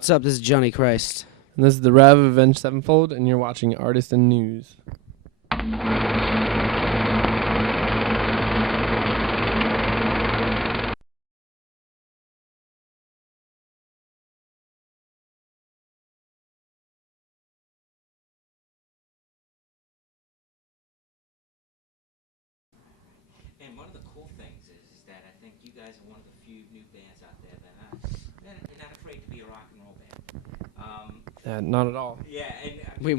What's up? This is Johnny Christ. And this is the Rev Avenged Sevenfold, and you're watching Artist and News. And one of the cool things is that I think you guys are one of the few new bands out there that are not afraid to be a rock and roll band. Not at all. Yeah, and We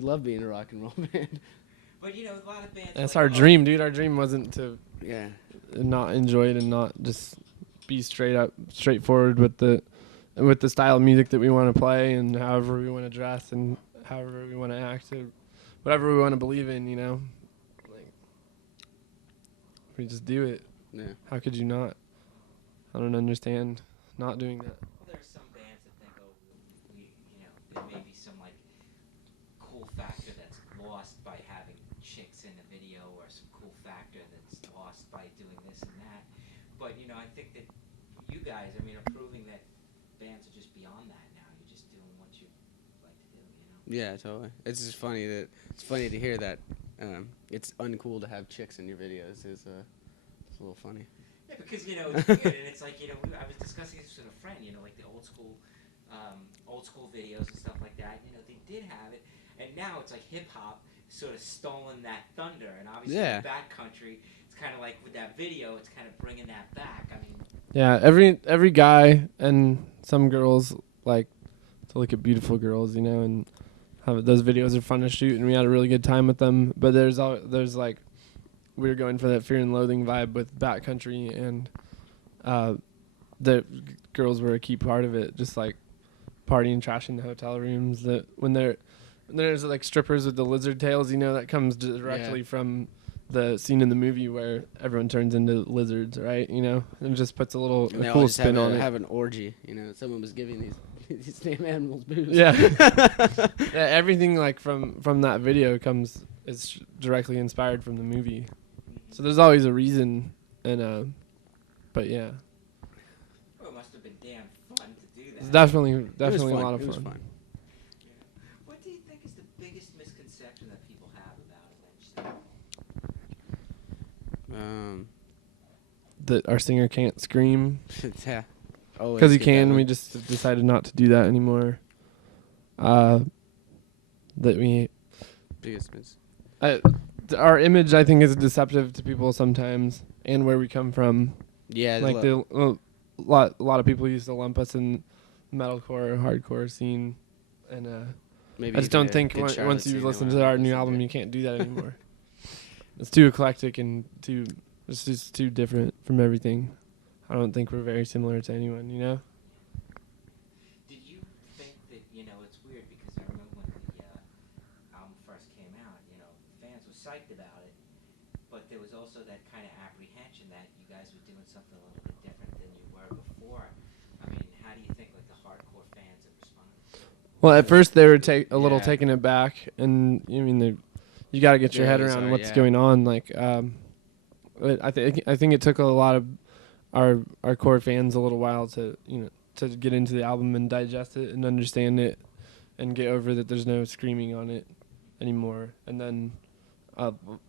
love being a rock and roll band. but you know a lot of bands. That's like, our dream, dude. Our dream wasn't to Yeah. not enjoy it and not just be straightforward with the style of music that we want to play and however we want to dress and however we want to act or whatever we want to believe in. You know, like we just do it. Yeah. How could you not? I don't understand not doing that. Well, there are some bands that think, oh, there may be some like cool factor that's lost by having chicks in the video, or some cool factor that's lost by doing this and that. But I think that you guys, are proving that bands are just beyond that now. You're just doing what you like to do. Yeah, totally. It's just funny to hear that it's uncool to have chicks in your videos. It's a little funny. Yeah, because it's weird, and it's like I was discussing this with a friend. Like the old school videos and stuff like that. They did have it, and now it's like hip hop sort of stolen that thunder, and obviously Yeah. in backcountry, it's kind of like with that video, it's kind of bringing that back. Yeah, every guy and some girls like to look at beautiful girls, and those videos are fun to shoot, and we had a really good time with them. But there's like we were going for that Fear and Loathing vibe with backcountry, and the girls were a key part of it, just like partying, trashing the hotel rooms. That when there's like strippers with the lizard tails, that comes directly from the scene in the movie where everyone turns into lizards, right? And it just puts a cool spin on it. Have an orgy. Someone was giving these damn animals booze. Yeah. Yeah, everything like from that video is directly inspired from the movie. So there's always a reason, and but yeah, Well, it must have been damn fun to do that. it's definitely It was a fun. lot of It was fun. fun. Yeah. What do you think is the biggest misconception that people have about Avenged Sevenfold? That our singer can't scream Yeah. Always because he get that can. one. We just decided not to do that anymore. That we. Biggest miss. Our image, I think, is deceptive to people sometimes, and where we come from. Yeah. Like a lot of people used to lump us in metalcore, hardcore scene, and maybe I just don't think once you listen to our new album, you can't do that anymore. It's too eclectic and it's just too different from everything. I don't think we're very similar to anyone, Did you think that, it's weird because I remember when the album first came out, fans were psyched about it, but there was also that kind of apprehension that you guys were doing something a little bit different than you were before. How do you think like the hardcore fans have responded? Well, at first they were a little taken aback, and you got to get your head around what's going on. Like, I think it took a lot of our core fans a little while to get into the album and digest it and understand it and get over that there's no screaming on it anymore. And then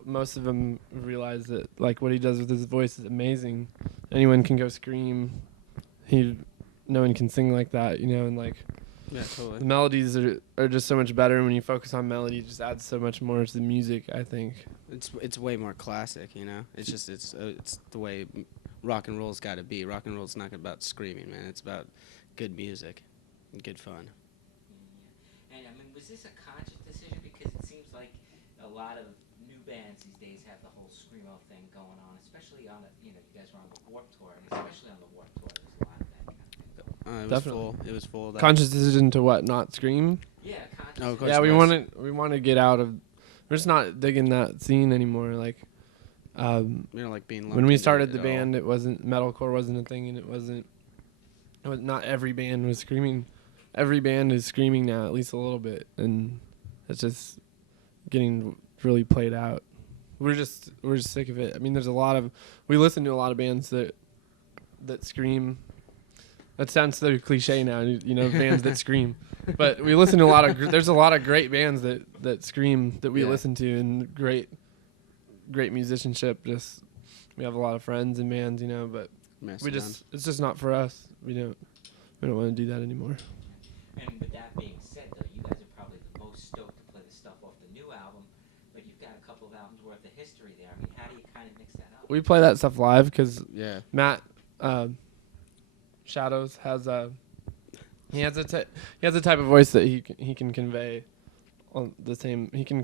most of them realize that like what he does with his voice is amazing. Anyone can go scream. No one can sing like that, and like Yeah, totally. the melodies are just so much better. When you focus on melody, it just adds so much more to the music, I think. It's way more classic, It's just it's the way rock and roll's got to be. Rock and roll's not about screaming, man. It's about good music and good fun. Yeah. And was this a conscious decision? Because it seems like a lot of new bands these days have the whole screamo thing going on, especially on you guys were on the Warped Tour, and especially on the Warped Tour, there's a lot of that kind of thing. It was Definitely. full. It was full. Conscious decision to what? Not scream? Yeah, conscious. Oh, of course. Yeah, we was. want to get out of. We're just not digging that scene anymore. Like, Like being when we lumped started into the it at all. band, it wasn't metalcore wasn't a thing, and it was not every band was screaming. Every band is screaming now, at least a little bit, and it's just getting really played out. We're just sick of it. There's we listen to a lot of bands that scream, That sounds so cliche now, you know, bands that scream. But we listen to a lot of. There's a lot of great bands that scream that we listen to, and great musicianship. Just we have a lot of friends and bands, you know, but it's just not for us. We don't want to do that anymore. And with that being said, though, you guys are probably the most stoked to play the stuff off the new album, but you've got a couple of albums worth of history there. I mean, how do you kind of mix that up? We play that stuff live because Matt Shadows has he has a type of voice that he can convey on the same. He can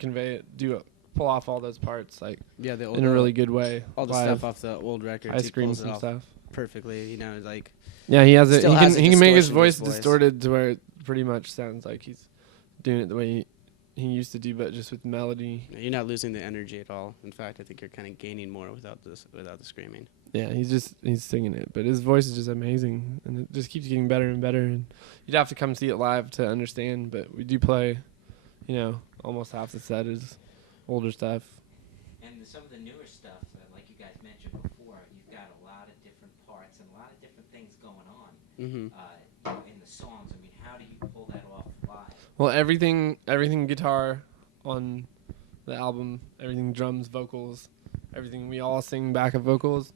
pull off all those parts in a really good way. All the stuff off the old records, ice cream and stuff perfectly. You know, like he has it. He can make his voice voice distorted to where it pretty much sounds like he's doing it the way he used to do, but just with melody. You're not losing the energy at all. In fact, I think you're kind of gaining more without the screaming. Yeah, he's singing it, but his voice is just amazing, and it just keeps getting better and better. And you'd have to come see it live to understand, but we do play, you know, almost half the set is older stuff. And some of the newer stuff, like you guys mentioned before, you've got a lot of different parts and a lot of different things going on in the songs. I mean, how do you pull that off live? Well, everything guitar on the album, everything drums, vocals, everything. We all sing backup vocals.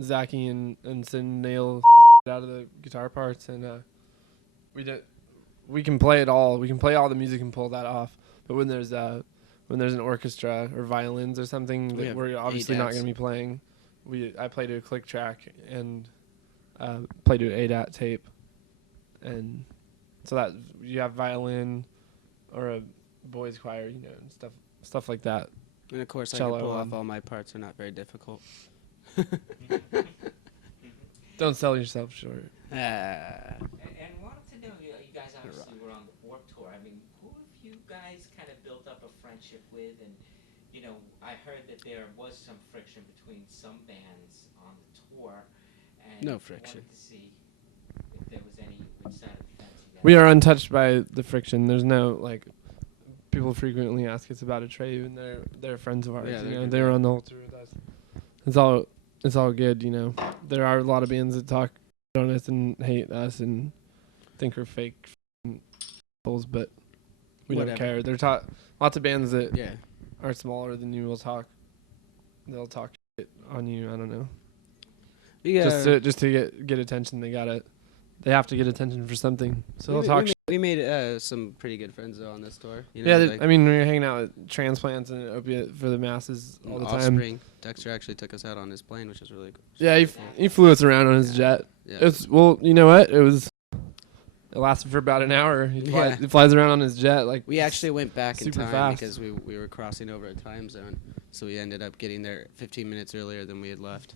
Zachy and Sin nail out of the guitar parts, and we can play it all. We can play all the music and pull that off. But when there's an orchestra or violins or something that we're obviously not going to be playing, I play to a click track and play to an ADAT tape, and so that you have violin or a boys choir, you know, and stuff like that. And of course, Cello, I can pull off all my parts. Are not very difficult. Don't sell yourself short. And wanted to know, you guys obviously were on the Warped Tour. I mean, who have you guys kind of built up a friendship with? And, you know, I heard that there was some friction between some bands on the tour. And no friction. Wanted to see if there was any which side of the fence you guys We are untouched by the friction. There's no, like, people frequently ask us about Atreyu, and they're friends of ours. Yeah, you know, they were on the whole tour with us. It's all good, you know. There are a lot of bands that talk on us and hate us and think we're fake fools, but we don't care. There's lots of bands that are smaller than you will talk. They'll talk shit on you. I don't know. Just to get attention, they have to get attention for something. So they'll talk shit. We made some pretty good friends though on this tour. You know, I mean, we were hanging out with transplants and opiate for the masses all the time. Offspring. Dexter actually took us out on his plane, which was really cool. Yeah, he flew us around on his jet. Yeah. You know what? It lasted for about an hour. He flies around on his jet we actually went back in time fast. because we were crossing over a time zone, so we ended up getting there 15 minutes earlier than we had left.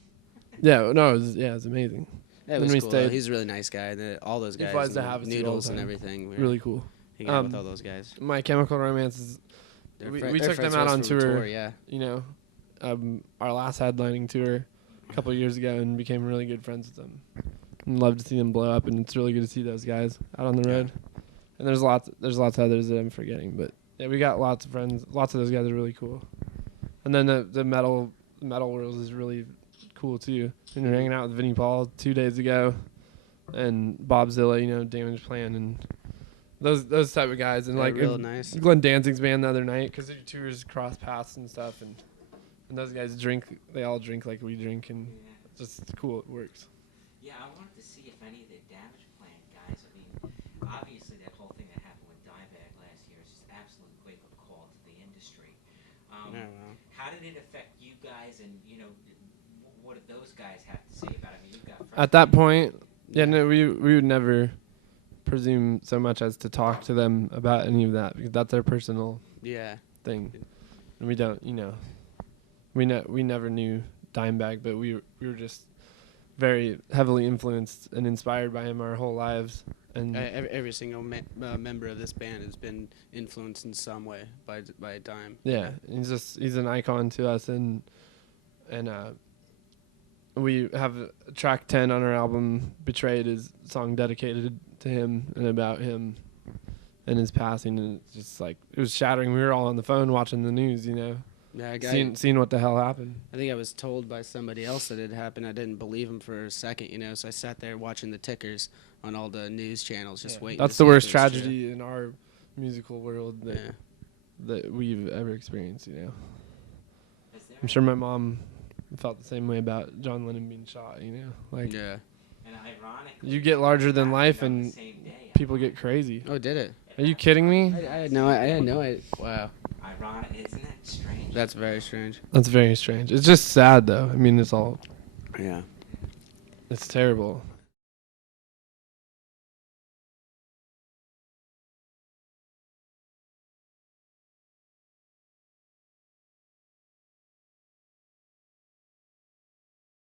Yeah, no, it was amazing. Yeah, it was cool. Though. He's a really nice guy. All those guys, flies to Havasu Noodles and everything. Really cool. Hanging out with all those guys. My Chemical Romance is. We took them out on tour. Yeah. You know, our last headlining tour a couple of years ago, and became really good friends with them. And love to see them blow up, and it's really good to see those guys out on the road. And there's lots of others that I'm forgetting, but yeah, we got lots of friends. Lots of those guys are really cool. And then the metal world is really cool too. And you're hanging out with Vinnie Paul 2 days ago, and Bob Zilla, you know, Damage Plan, and those type of guys, and like real nice. Glenn Danzig's band the other night, because their tours cross paths and stuff, and those guys drink. They all drink like we drink, and it's just cool. It works. Yeah, I wanted to see if any of the Damage Plan guys. I mean, obviously that whole thing that happened with Dimebag last year is just absolute wake-up call to the industry. How did it affect you guys, and you know, what did those guys have to say about it? I mean, you've got at that point, no, we would never presume so much as to talk to them about any of that, because that's their personal thing, and we don't, you know, we never knew Dimebag, but we were just very heavily influenced and inspired by him our whole lives. And every single member of this band has been influenced in some way by Dime. Yeah, he's an icon to us, and we have track 10 on our album, Betrayed, is a song dedicated to him and about him and his passing, and it's just like, it was shattering. We were all on the phone watching the news, you know, Yeah, seeing what the hell happened. I think I was told by somebody else that it happened. I didn't believe him for a second, you know. So I sat there watching the tickers on all the news channels, just waiting. That's to the see if worst it was true. tragedy in our musical world that we've ever experienced. You know, I'm sure my mom felt the same way about John Lennon being shot. You know, like Yeah. And ironically, you get larger than life on the and same day, people get crazy. Oh, did it? Are you kidding me? I had no. I had no idea. Wow. Ironic, isn't that strange? That's very strange. That's very strange. It's just sad though. I mean, it's Yeah. terrible.